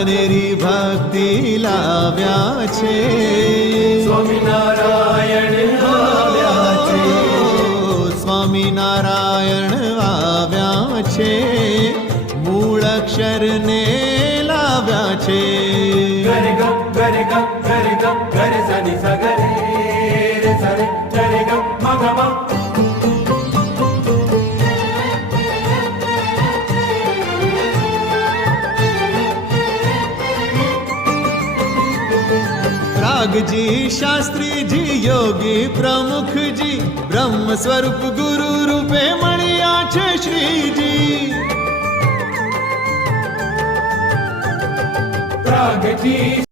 અનેરી ભક્તિ લાવ્યા છે. સ્વામિનારાયણ આવ્યા છે. સ્વામિનારાયણ આવ્યા છે. મૂળ અક્ષરને લાવ્યા છે. ગરે ગ ગરે ગ ગરે ગ ગરે સની સગરે રે સરે ગરે ગ મગ મ. રાગજી શાસ્ત્રીજી યોગી પ્રમુખજી બ્રહ્મ સ્વરૂપ ગુરુ રૂપે મળ્યા છે શ્રીજી. રાગજી